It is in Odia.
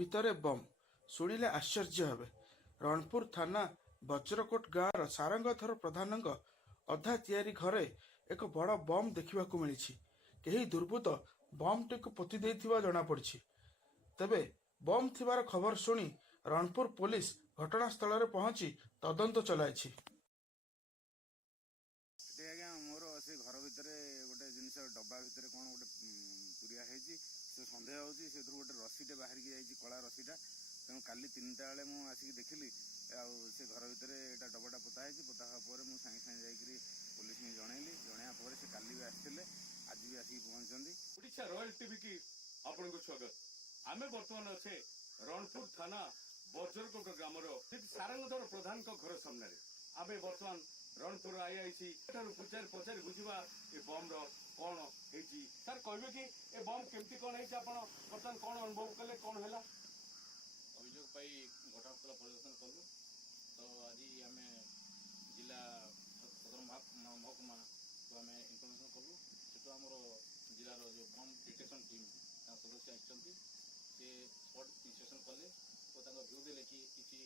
ଭିତରେ ବମ୍ ଶୁଣିଲେ ଆଶ୍ଚର୍ଯ୍ୟ ହେବେ। ରଣପୁର ଥାନା ବଜ୍ରକୋଟ ଗାଁର ସାରଙ୍ଗଧର ପ୍ରଧାନଙ୍କ ଅଧା ତିଆରି ଘରେ ଏକ ବଡ଼ ବମ୍ ଦେଖିବାକୁ ମିଳିଛି। କେହି ଦୁର୍ବୃତ୍ତ ବମ୍ଟିକୁ ପୋତି ଦେଇଥିବା ଜଣାପଡ଼ିଛି। ତେବେ ବମ୍ ଥିବାର ଖବର ଶୁଣି ରଣପୁର ପୋଲିସ ଘଟଣାସ୍ଥଳରେ ପହଞ୍ଚି ତଦନ୍ତ ଚଳାଇଛି। ଆଜ୍ଞା ମୋର ସେ ଘର ଭିତରେ ଗୋଟେ ଜିନିଷ ଡବା ଭିତରେ କ'ଣ ଗୋଟେ ପୁରିଆ ହେଇଛି। ସେ ସନ୍ଦେହ ହେଉଛି ସେଥିରୁ ଗୋଟେ ରସିଟେ ବାହାରିକି ଯାଇଛି, କଳା ରସିଟା। ତେଣୁ କାଲି 3ଟା ବେଳେ ମୁଁ ଆସିକି ଦେଖିଲି ଆଉ ସେ ଘର ଭିତରେ ଏଇଟା ଡବାଟା ପୋତା ହେଇଛି। ପୋତା ହେବା ପରେ ମୁଁ ସାଙ୍ଗେ ସାଙ୍ଗେ ଯାଇକରି ପୋଲିସକୁ ଜଣେଇଲି। ଜଣେଇବା ପରେ ସେ କାଲି ବି ଆସିଥିଲେ, ଆଜି ବି ଆସିକି ପହଞ୍ଚିଛନ୍ତି। ଓଡ଼ିଶା ରୟାଲ ଟିଭି କି ଆପଣଙ୍କୁ ସ୍ୱାଗତ। ଆମେ ବର୍ତ୍ତମାନ ଅଛେ ରଣପୁର ଥାନା ବଜ୍ରକୋଟ ଗ୍ରାମର ସାରଙ୍ଗଧର ପ୍ରଧାନଙ୍କ ଘର ସାମ୍ନାରେ। ଆମେ ବର୍ତ୍ତମାନ ରଣପୁର ଆଇଆଇସି ଠାରୁ ପଚାରି ବୁଝିବା ଏ ବମ୍ର କ'ଣ ହେଇଛି। ସାର୍ କହିବେ କି ଏ ବମ୍ କେମିତି କ'ଣ ହେଇଛି, ଆପଣ ବର୍ତ୍ତମାନ କ'ଣ ଅନୁଭବ କଲେ, କ'ଣ ହେଲା? ଅଭିଯୋଗ ପାଇ ଘଟଣାସ୍ଥଳ ପରିଦର୍ଶନ କଲୁ। ତ ଆଜି ଆମେ ଜିଲ୍ଲା ସଦର ମହକୁମାକୁ ଆମେ ଇନଫର୍ମେସନ୍ କଲୁ। ସେଠୁ ଆମର ଜିଲ୍ଲାର ଯେଉଁ ବମ୍ ଡିଟେକ୍ସନ୍ ଟିମ୍ ତାଙ୍କ ସଦସ୍ୟ ଆସିଛନ୍ତି। ସେ ସ୍ପଟ୍ ଇନ୍ସପେକ୍ସନ୍ କଲେ ଓ ତାଙ୍କ ଭ୍ୟୁ ଦେଲେ କି କିଛି